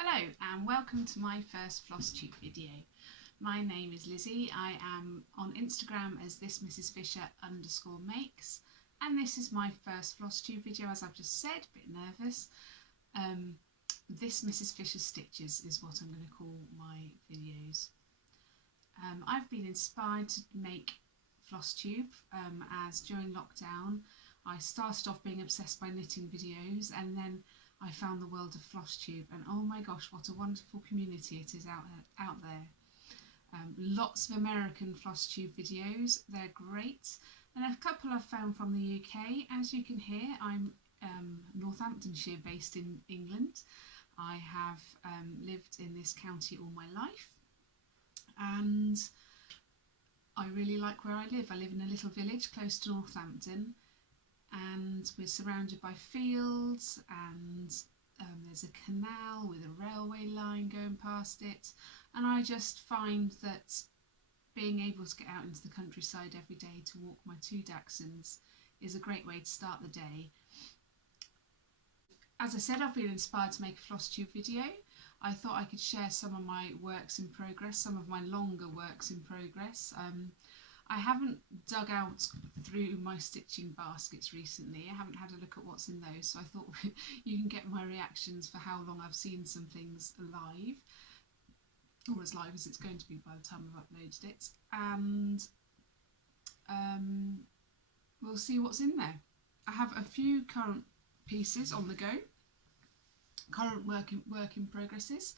Hello and welcome to my first Flosstube video. My name is Lizzie. I am on Instagram as thismrsfisher_makes, and this is my first Flosstube video, as I've just said, a bit nervous. This Mrs. Fisher Stitches is what I'm going to call my videos. I've been inspired to make Flosstube as during lockdown I started off being obsessed by knitting videos, and then I found the world of Flosstube, and oh my gosh, what a wonderful community it is out there. Lots of American Flosstube videos, they're great, and a couple I've found from the UK. As you can hear, I'm Northamptonshire based in England. I have lived in this county all my life, and I really like where I live. I live in a little village close to Northampton, and we're surrounded by fields, and there's a canal with a railway line going past it, and I just find that being able to get out into the countryside every day to walk my 2 dachshunds is a great way to start the day. As I said, I've been inspired to make a Flosstube video. I thought I could share some of my works in progress, some of my longer works in progress. I haven't dug out through my stitching baskets recently. I haven't had a look at what's in those, so I thought you can get my reactions for how long I've seen some things live, or as live as it's going to be by the time I've uploaded it, and we'll see what's in there. I have a few current pieces on the go, current work in progresses.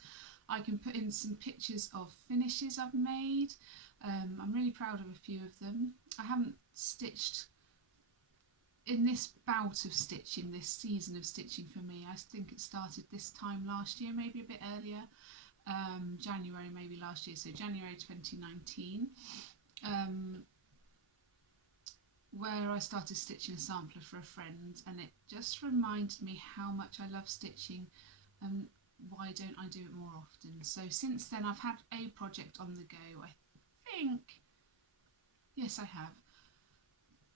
I can put in some pictures of finishes I've made. I'm really proud of a few of them. I haven't stitched in this bout of stitching, this season of stitching for me. I think it started this time last year, maybe a bit earlier, January maybe last year, so January 2019, where I started stitching a sampler for a friend, and it just reminded me how much I love stitching, and why don't I do it more often. So since then I've had a project on the go. Yes, I have,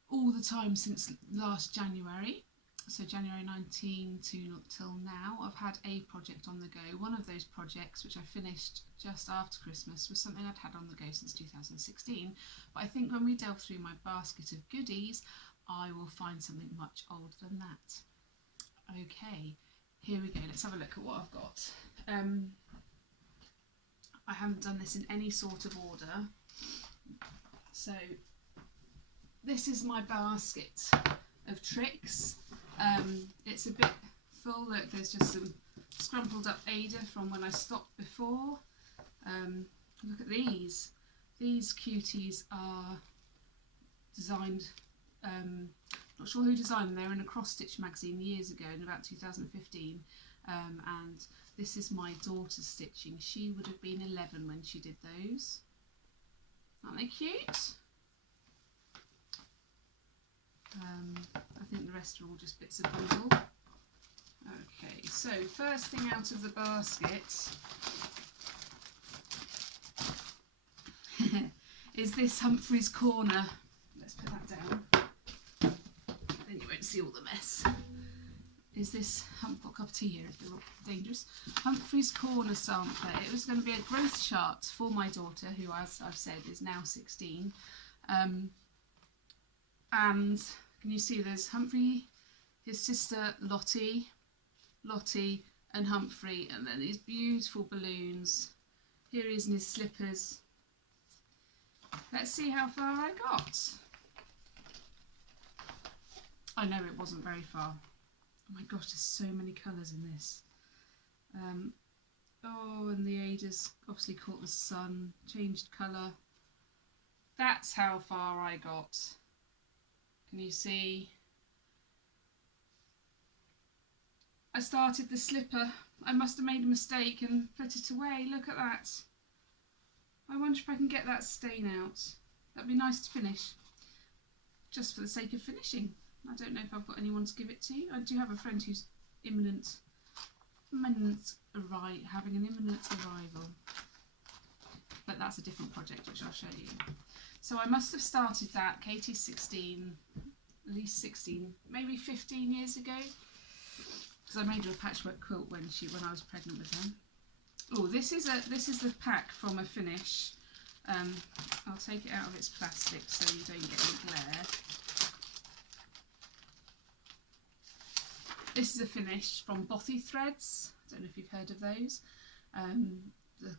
all the time since last January, so January 19 till now, I've had a project on the go. One of those projects, which I finished just after Christmas, was something I'd had on the go since 2016, but I think when we delve through my basket of goodies, I will find something much older than that. Okay, here we go, let's have a look at what I've got. I haven't done this in any sort of order. So this is my basket of tricks. It's a bit full. Look, there's just some scrumpled up Ada from when I stopped before. Look at these. These cuties are designed, not sure who designed them. They were in a cross-stitch magazine years ago, in about 2015. And this is my daughter's stitching. She would have been 11 when she did those. Aren't they cute? I think the rest are all just bits of bundle. Okay, so first thing out of the basket is this Humphrey's Corner. Let's put that down, then you won't see all the mess. Is this got a cup of tea here if you're dangerous. Humphrey's Corner sampler. It was going to be a growth chart for my daughter, who, as I've said, is now 16. And can you see there's Humphrey, his sister Lottie, and Humphrey, and then these beautiful balloons. Here he is in his slippers. Let's see how far I got. I know it wasn't very far. Oh my gosh, there's so many colours in this. Oh, and the Ada's obviously caught the sun, changed colour. That's how far I got. Can you see? I started the slipper. I must have made a mistake and put it away. Look at that. I wonder if I can get that stain out. That'd be nice to finish, just for the sake of finishing. I don't know if I've got anyone to give it to. I do have a friend who's having an imminent arrival, but that's a different project which I'll show you. So I must have started that. Katie's 16, at least 16, maybe 15 years ago, because I made her a patchwork quilt when I was pregnant with her. Oh, this is the pack from a finish. I'll take it out of its plastic so you don't get any glare. This is a finish from Bothy Threads. I don't know if you've heard of those. The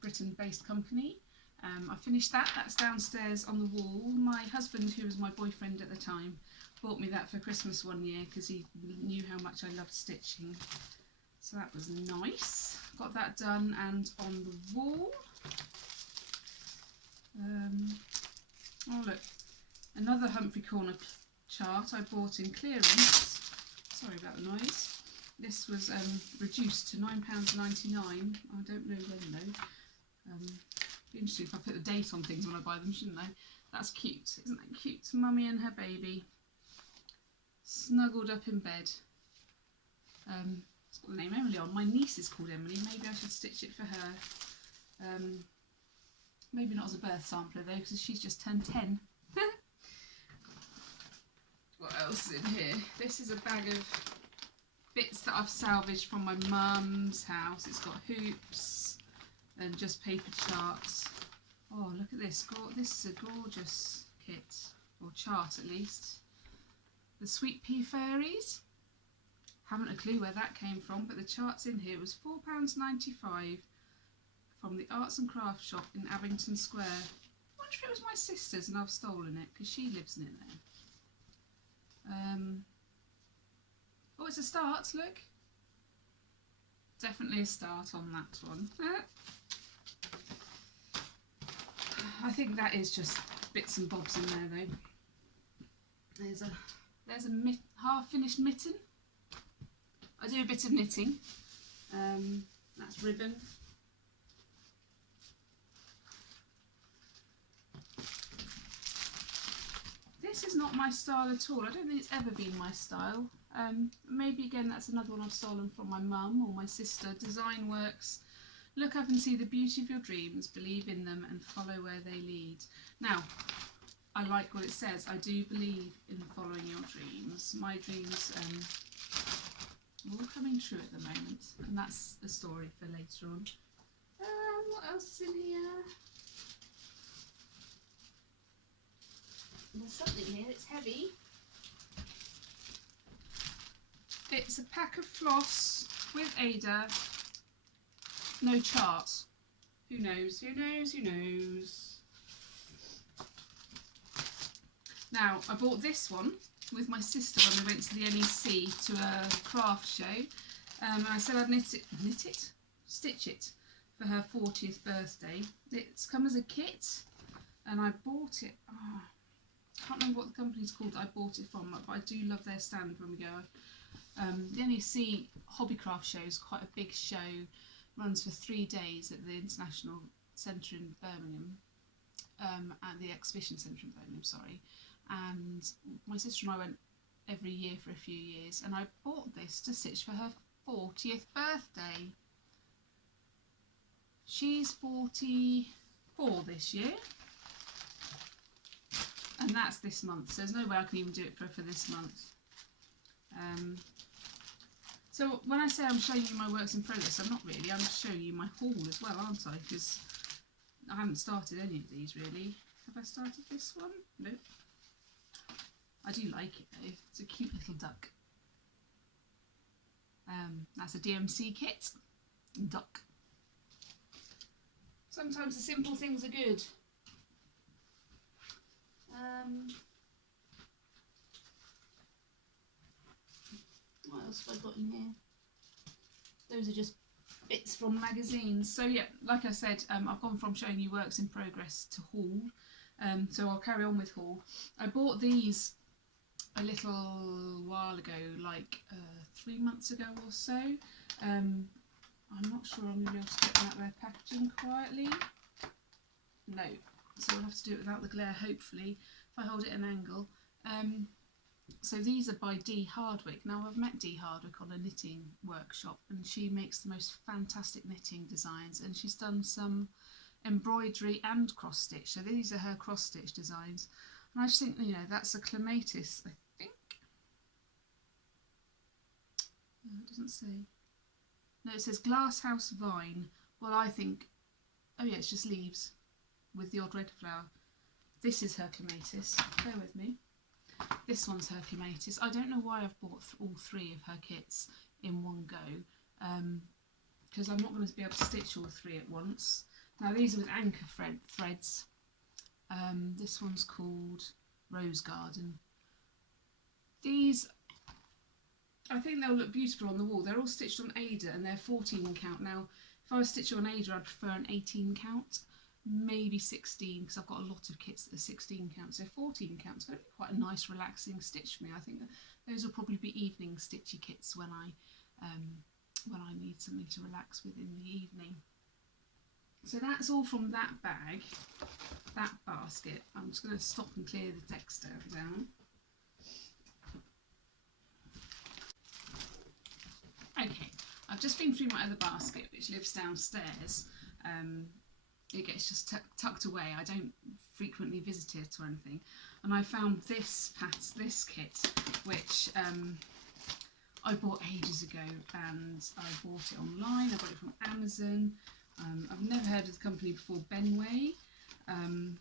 Britain-based company. I finished that. That's downstairs on the wall. My husband, who was my boyfriend at the time, bought me that for Christmas one year because he knew how much I loved stitching. So that was nice. Got that done and on the wall. Oh look, another Humphrey Corner chart I bought in clearance. Sorry about the noise. This was reduced to £9.99. I don't know when though. Be interesting if I put the date on things when I buy them, shouldn't I? That's cute. Isn't that cute? Mummy and her baby snuggled up in bed. It's got the name Emily on. My niece is called Emily. Maybe I should stitch it for her. Maybe not as a birth sampler though, because she's just turned 10. What else is in here? This is a bag of bits that I've salvaged from my mum's house. It's got hoops and just paper charts. Oh, look at this. This is a gorgeous kit, or chart at least. The Sweet Pea Fairies. Haven't a clue where that came from, but the chart's in here. It was £4.95 from the Arts and Crafts shop in Abington Square. I wonder if it was my sister's and I've stolen it, because she lives near there. Oh, it's a start, look. Definitely a start on that one. I think that is just bits and bobs in there though. There's a half-finished mitten. I do a bit of knitting. That's ribbon. This is not my style at all. I don't think it's ever been my style. Maybe again that's another one I've stolen from my mum or my sister. Design Works. Look up and see the beauty of your dreams, believe in them and follow where they lead. Now, I like what it says. I do believe in following your dreams. My dreams are all coming true at the moment, and that's a story for later on. What else is in here? There's something here that's heavy. It's a pack of floss with Ada. No chart. Who knows? Who knows? Who knows? Now, I bought this one with my sister when we went to the NEC to a craft show. And I said I'd stitch it for her 40th birthday. It's come as a kit, and I bought it. Oh, I can't remember what the company's called that I bought it from, but I do love their stand when we go. The NEC Hobbycraft show is quite a big show. Runs for 3 days at the International Centre in Birmingham, at the Exhibition Centre in Birmingham, sorry. And my sister and I went every year for a few years, and I bought this to stitch for her 40th birthday. She's 44 this year, and that's this month, so there's no way I can even do it for this month. So when I say I'm showing you my works in progress, I'm not really, I'm just showing you my haul as well, aren't I? Because I haven't started any of these really. Have I started this one? Nope. I do like it though, it's a cute little duck. That's a DMC kit. Duck. Sometimes the simple things are good. What else have I got in here? Those are just bits from magazines. So yeah, like I said, I've gone from showing you works in progress to haul. So I'll carry on with haul. I bought these a little while ago, like 3 months ago or so. I'm not sure I'm going to be able to get them out of their packaging quietly. No, so I'll have to do it without the glare, hopefully, if I hold it at an angle. So these are by Dee Hardwick. Now I've met Dee Hardwick on a knitting workshop, and she makes the most fantastic knitting designs, and she's done some embroidery and cross stitch. So these are her cross stitch designs, and I just think, you know, that's a clematis, I think. No, it doesn't say. No, it says glasshouse vine. Well, I think, oh yeah, it's just leaves with the odd red flower. This is her clematis. Bear with me. This one's her clematis. I don't know why I've bought all three of her kits in one go, because I'm not going to be able to stitch all three at once. Now these are with anchor threads. This one's called Rose Garden. These, I think they'll look beautiful on the wall. They're all stitched on Ada and they're 14 count. Now, if I was stitching on Ada, I'd prefer an 18 count, maybe 16, because I've got a lot of kits that are 16 count. So 14 count's going to be quite a nice, relaxing stitch for me. I think that those will probably be evening stitchy kits when I need something to relax with in the evening. So that's all from that bag, that basket. I'm just going to stop and clear the textile down. Okay, I've just been through my other basket, which lives downstairs. It gets just tucked away. I don't frequently visit it or anything. And I found this kit, which I bought ages ago, and I bought it online. I got it from Amazon. I've never heard of the company before, Benway. Benway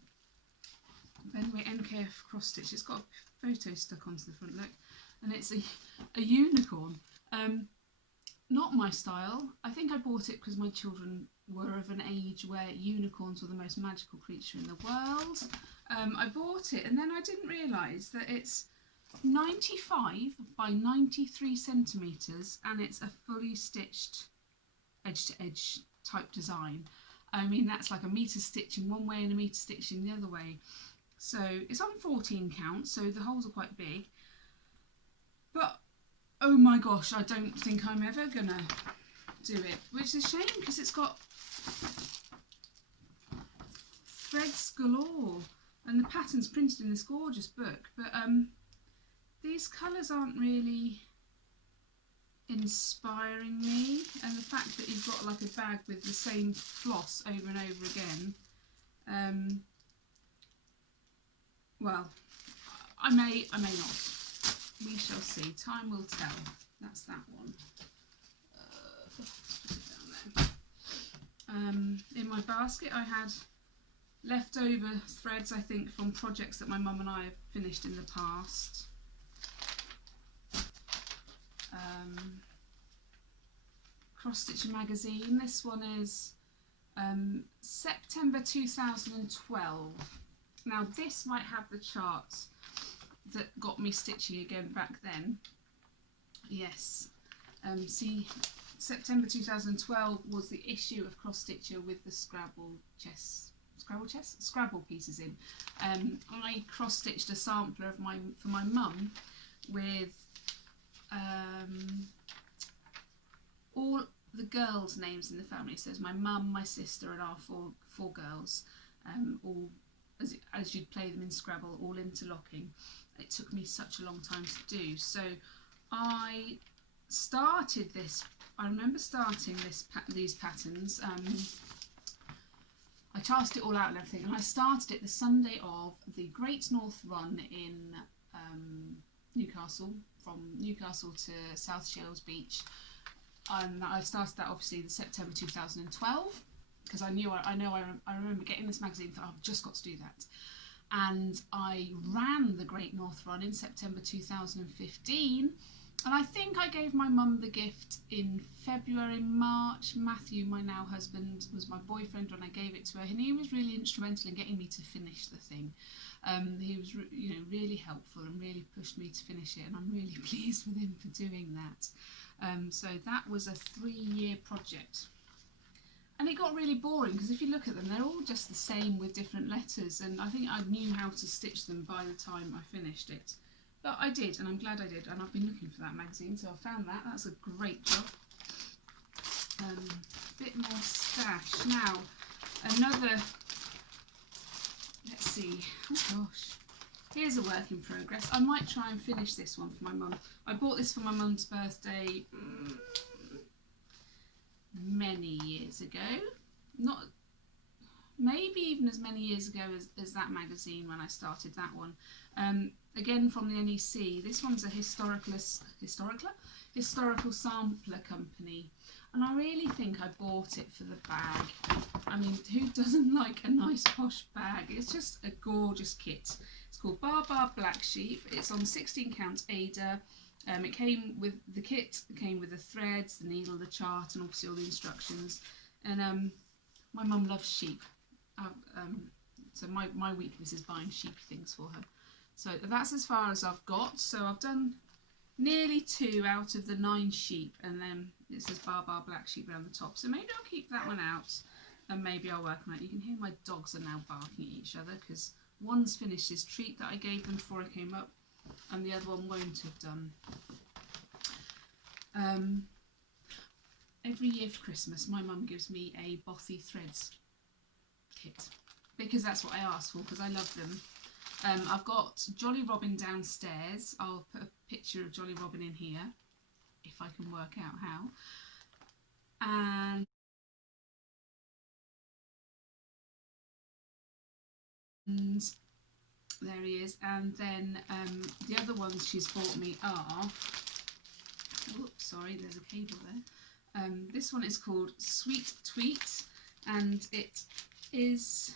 NKF cross stitch. It's got a photo stuck onto the front, look, and it's a unicorn. Not my style. I think I bought it because my children were of an age where unicorns were the most magical creature in the world. I bought it and then I didn't realise that it's 95 by 93 centimetres and it's a fully stitched edge to edge type design. I mean, that's like a metre stitch in one way and a metre stitch in the other way. So it's on 14 count, so the holes are quite big. But oh my gosh, I don't think I'm ever gonna do it, which is a shame because it's got threads galore and the pattern's printed in this gorgeous book, but these colours aren't really inspiring me, and the fact that you've got like a bag with the same floss over and over again, well, I may not. We shall see. Time will tell. That's that one. Put it down there. In my basket I had leftover threads, I think, from projects that my mum and I have finished in the past. Cross Stitcher magazine. This one is September 2012. Now this might have the charts that got me stitching again back then. Yes, see, September 2012 was the issue of Cross Stitcher with the Scrabble pieces in. I cross stitched a sampler of for my mum with all the girls' names in the family. So it's my mum, my sister, and our four girls, all as you'd play them in Scrabble, all interlocking. It took me such a long time to do. So I started this. I remember starting these patterns. I charted it all out and everything, and I started it the Sunday of the Great North Run in Newcastle, from Newcastle to South Shields Beach. And I started that obviously the September 2012 because I remember getting this magazine and thought, oh, I've just got to do that. And I ran the Great North Run in September 2015, and I think I gave my mum the gift in February, March. Matthew, my now husband, was my boyfriend when I gave it to her, and he was really instrumental in getting me to finish the thing. He was really helpful and really pushed me to finish it, and I'm really pleased with him for doing that. So that was a 3-year project. And it got really boring because if you look at them, they're all just the same with different letters, and I think I knew how to stitch them by the time I finished it. But I did, and I'm glad I did, and I've been looking for that magazine, so I found that. That's a great job. Bit more stash. Now, another, let's see, oh gosh. Here's a work in progress. I might try and finish this one for my mum. I bought this for my mum's birthday many years ago, not maybe even as many years ago as that magazine when I started that one. Again from the NEC. This one's a historical Historical Sampler Company, and I really think I bought it for the bag. I mean, who doesn't like a nice posh bag? It's just a gorgeous kit. It's called Bar Black Sheep. It's on 16 count Ada. It came with the kit, it came with the threads, the needle, the chart, and obviously all the instructions. And my mum loves sheep, so my weakness is buying sheep things for her. So that's as far as I've got. So I've done nearly 2 out of the 9 sheep, and then it says Bar Black Sheep around the top. So maybe I'll keep that one out, and maybe I'll work on it. You can hear my dogs are now barking at each other because one's finished his treat that I gave them before I came up, and the other one won't have done. Every year for Christmas, my mum gives me a Bothy Threads kit because that's what I asked for, because I love them. I've got Jolly Robin downstairs. I'll put a picture of Jolly Robin in here if I can work out how. And there he is. And then the other ones she's bought me are, oops, sorry, there's a cable there. This one is called Sweet Tweet, and it is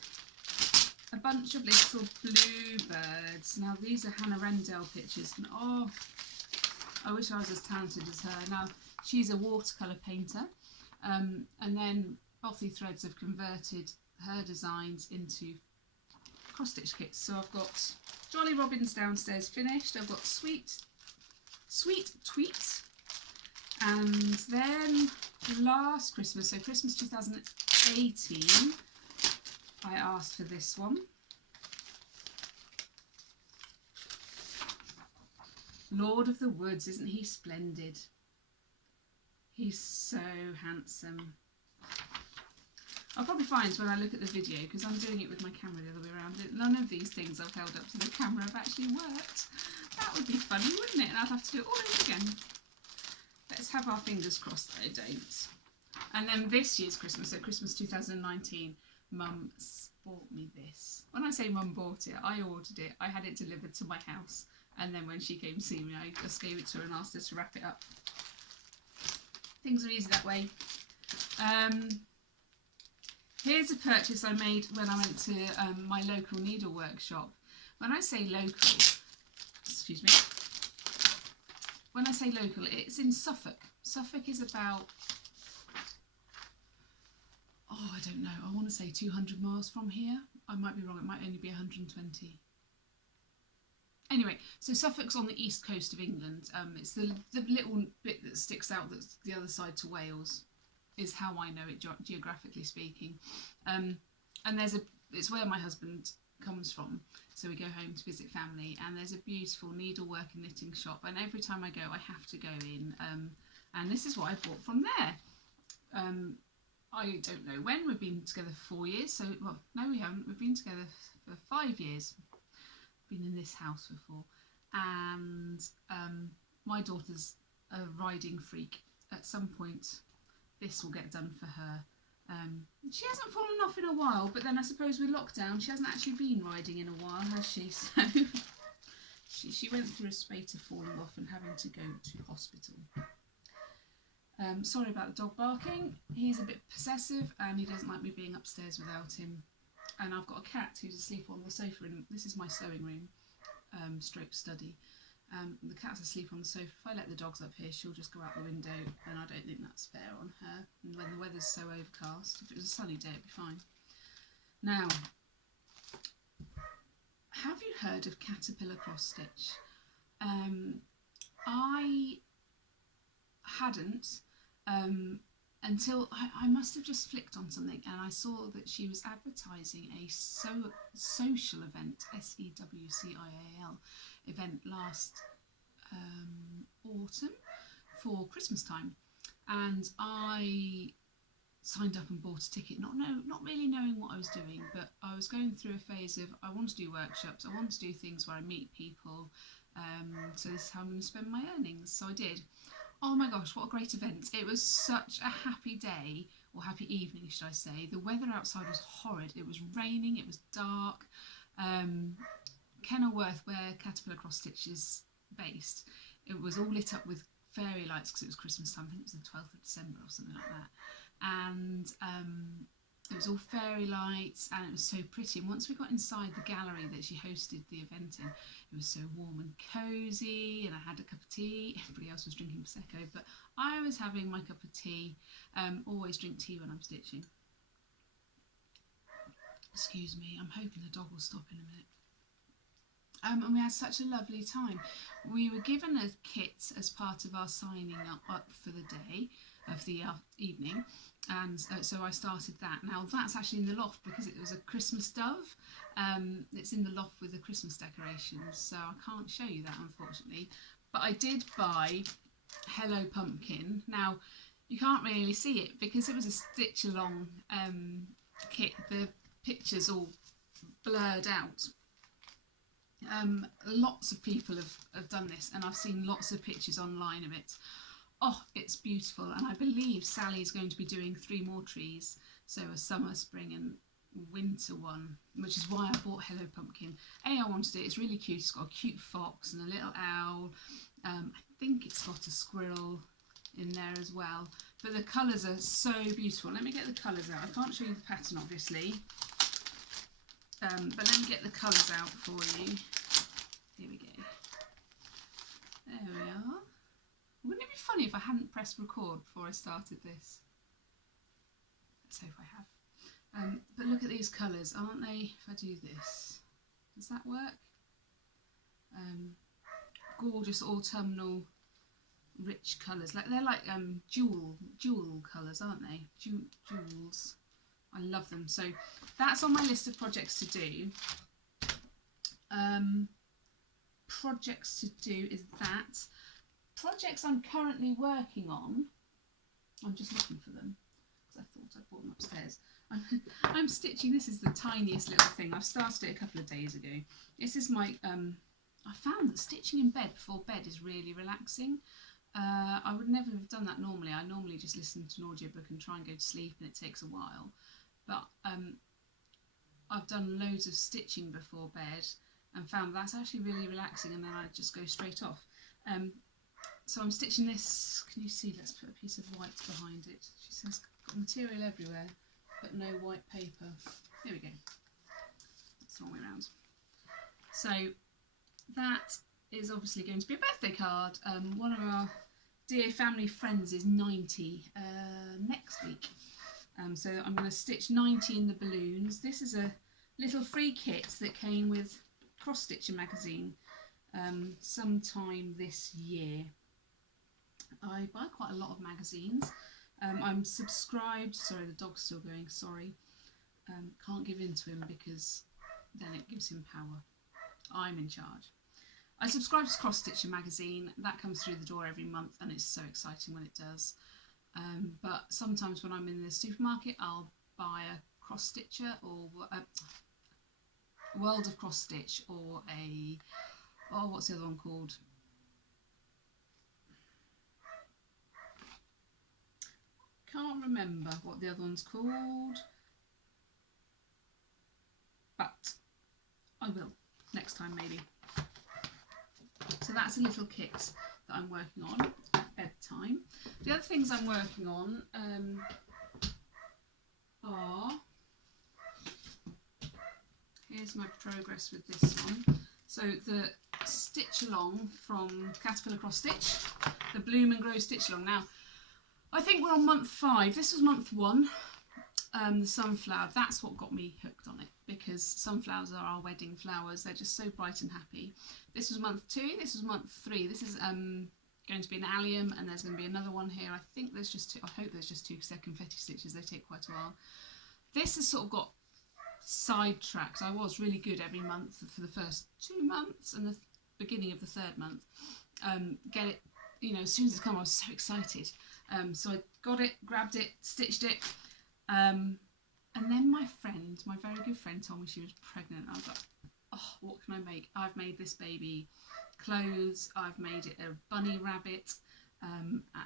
a bunch of little bluebirds. Now these are Hannah Rendell pictures, and oh, I wish I was as talented as her. Now she's a watercolour painter, and then Bothy Threads have converted her designs into cross-stitch kits. So I've got Jolly Robins downstairs finished, I've got Sweet Tweet, and then last Christmas, so Christmas 2018, I asked for this one. Lord of the Woods, isn't he splendid? He's so handsome. I'll probably find when I look at the video, because I'm doing it with my camera the other way around, none of these things I've held up to the camera have actually worked. That would be funny, wouldn't it? And I'd have to do it all over again. Let's have our fingers crossed that I don't. And then this year's Christmas, so Christmas 2019, Mum bought me this. When I say Mum bought it, I ordered it, I had it delivered to my house, and then when she came to see me, I just gave it to her and asked her to wrap it up. Things are easy that way. Here's a purchase I made when I went to my local needle workshop. When I say local, excuse me, when I say local, it's in Suffolk. Suffolk is about, oh, I don't know, I want to say 200 miles from here. I might be wrong, it might only be 120. Anyway, so Suffolk's on the east coast of England. It's the little bit that sticks out that's the other side to Wales, is how I know it geographically speaking. And it's where my husband comes from, so we go home to visit family, and there's a beautiful needlework and knitting shop, and every time I go I have to go in, and this is what I bought from there. I don't know when, we've been together for 4 years, so, well, no we haven't, we've been together for 5 years, been in this house for 4, and my daughter's a riding freak. At some point this will get done for her. She hasn't fallen off in a while, but then I suppose with lockdown she hasn't actually been riding in a while, has she? So she went through a spate of falling off and having to go to hospital. Sorry about the dog barking. He's a bit possessive and he doesn't like me being upstairs without him. And I've got a cat who's asleep on the sofa. This is my sewing room, stroke study. The cat's asleep on the sofa. If I let the dogs up here, she'll just go out the window, and I don't think that's fair on her. And when the weather's so overcast, if it was a sunny day, it'd be fine. Now, have you heard of caterpillar cross stitch? I hadn't until I must have just flicked on something, and I saw that she was advertising a social event, SEWCIAL event last autumn for Christmas time, and I signed up and bought a ticket, not really knowing what I was doing, but I was going through a phase of I want to do workshops, I want to do things where I meet people, so this is how I'm going to spend my earnings. So I did. Oh my gosh, what a great event. It was such a happy day, or happy evening should I say. The weather outside was horrid. It was raining, it was dark. Kenilworth, where Caterpillar Cross Stitch is based, it was all lit up with fairy lights because it was Christmas time. I think it was the 12th of December or something like that. And it was all fairy lights and it was so pretty. And once we got inside the gallery that she hosted the event in, it was so warm and cosy, and I had a cup of tea. Everybody else was drinking Prosecco, but I was having my cup of tea. Always drink tea when I'm stitching. Excuse me, I'm hoping the dog will stop in a minute. And we had such a lovely time. We were given a kit as part of our signing up for the day of the evening, and so I started that. Now that's actually in the loft because it was a Christmas dove. It's in the loft with the Christmas decorations, so I can't show you that unfortunately, but I did buy Hello Pumpkin. Now you can't really see it because it was a stitch along kit. The pictures all blurred out. Lots of people have done this, and I've seen lots of pictures online of it. Oh, it's beautiful, and I believe Sally's going to be doing 3 more trees, so a summer, spring and winter one, which is why I bought Hello Pumpkin. I wanted it. It's really cute. It's got a cute fox and a little owl. I think it's got a squirrel in there as well, but the colours are so beautiful. Let me get the colours out. I can't show you the pattern obviously, but let me get the colours out for you. Here we go. There we are. Wouldn't it be funny if I hadn't pressed record before I started this? Let's hope I have. But look at these colours, aren't they? If I do this, does that work? Gorgeous autumnal rich colours. Like they're like jewel colours, aren't they? Jewels. I love them. So that's on my list of projects to do. Projects to do is that. Projects I'm currently working on, I'm just looking for them because I thought I brought them upstairs. I'm stitching, this is the tiniest little thing. I've started it a couple of days ago. This is my, I found that stitching in bed before bed is really relaxing. I would never have done that normally. I normally just listen to an audiobook and try and go to sleep, and it takes a while. But I've done loads of stitching before bed and found that's actually really relaxing, and then I just go straight off. So I'm stitching this, can you see, let's put a piece of white behind it. She says, got material everywhere, but no white paper. Here we go. That's the wrong way around. So that is obviously going to be a birthday card. One of our dear family friends is 90 next week. So I'm going to stitch 90 in the balloons. This is a little free kit that came with Cross Stitcher magazine sometime this year. I buy quite a lot of magazines. I'm subscribed, sorry the dog's still going, sorry. Can't give in to him because then it gives him power. I'm in charge. I subscribe to Cross Stitcher magazine. That comes through the door every month and it's so exciting when it does. But sometimes when I'm in the supermarket I'll buy a Cross Stitcher or a World of Cross Stitch or a, oh what's the other one called? Can't remember what the other one's called, but I will next time maybe. So that's a little kit that I'm working on at bedtime. The other things I'm working on are, here's my progress with this one. So the stitch along from Caterpillar Cross Stitch, the Bloom and Grow stitch along. Now I think we're on month 5. This was month 1. The sunflower, that's what got me hooked on it, because sunflowers are our wedding flowers. They're just so bright and happy. This was month 2. This was month 3. This is going to be an allium, and there's going to be another one here. I think there's just 2. I hope there's just 2 because they're confetti stitches. They take quite a while. This has sort of got sidetracked. I was really good every month for the first 2 months and the beginning of the 3rd month. Get it, you know, as soon as it's come, I was so excited. So I got it, grabbed it, stitched it, and then my friend, my very good friend, told me she was pregnant. I was like, oh, what can I make? I've made this baby clothes, I've made it a bunny rabbit,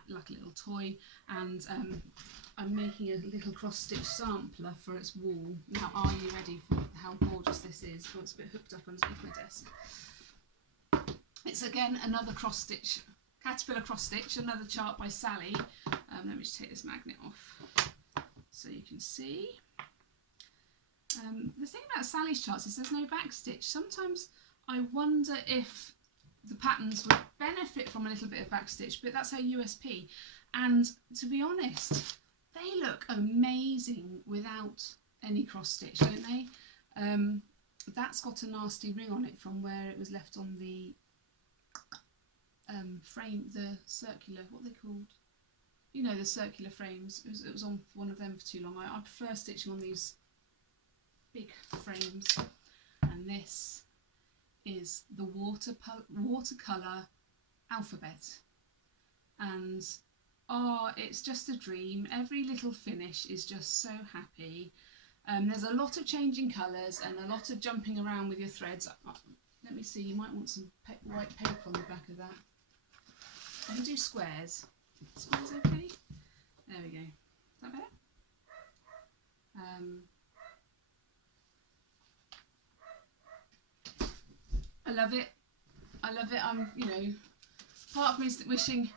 like a little toy, and I'm making a little cross-stitch sampler for its wall. Now, are you ready for how gorgeous this is? Oh, it's a bit hooked up underneath my desk. It's again another cross-stitch Caterpillar cross stitch, another chart by Sally. Let me just take this magnet off so you can see. The thing about Sally's charts is there's no back stitch. Sometimes I wonder if the patterns would benefit from a little bit of back stitch, but that's her USP. And to be honest, they look amazing without any cross stitch, don't they? That's got a nasty ring on it from where it was left on the frame, the circular, what are they called? You know, the circular frames. It was on one of them for too long. I prefer stitching on these big frames. And this is the watercolour alphabet. And oh, it's just a dream. Every little finish is just so happy. There's a lot of changing colours and a lot of jumping around with your threads. Let me see, you might want some white paper on the back of that. I can do squares. Squares okay? There we go. Is that better? I love it. I love it. I'm, you know, part of me is wishing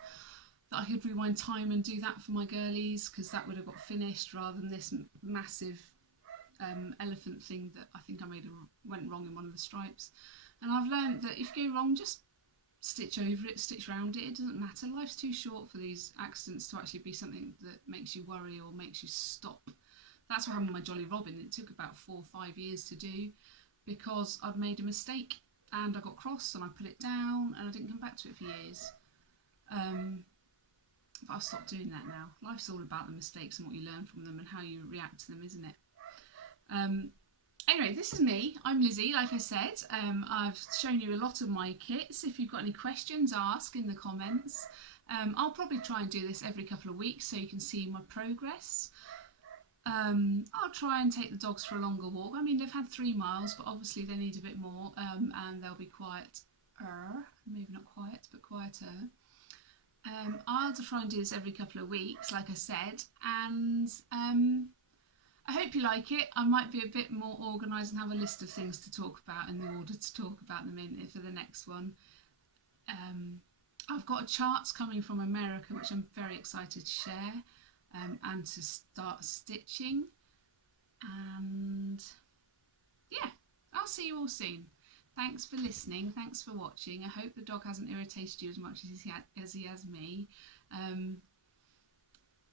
that I could rewind time and do that for my girlies, because that would have got finished rather than this massive elephant thing that I think I went wrong in one of the stripes. And I've learned that if you go wrong, just stitch over it, stitch around it. It doesn't matter. Life's too short for these accidents to actually be something that makes you worry or makes you stop. That's what happened with my Jolly Robin. It took about 4 or 5 years to do because I'd made a mistake and I got cross and I put it down and I didn't come back to it for years. But I've stopped doing that now. Life's all about the mistakes and what you learn from them and how you react to them, isn't it? Anyway, this is me. I'm Lizzie, like I said. I've shown you a lot of my kits. If you've got any questions, ask in the comments. I'll probably try and do this every couple of weeks so you can see my progress. I'll try and take the dogs for a longer walk. I mean, they've had 3 miles, but obviously they need a bit more, and they'll be quieter. Maybe not quiet, but quieter. I'll try and do this every couple of weeks, like I said, and I hope you like it. I might be a bit more organised and have a list of things to talk about in the order to talk about them in for the next one. I've got charts coming from America, which I'm very excited to share, and to start stitching. And yeah, I'll see you all soon. Thanks for listening. Thanks for watching. I hope the dog hasn't irritated you as much as he has me.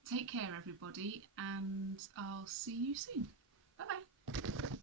Take care, everybody, and I'll see you soon. Bye bye.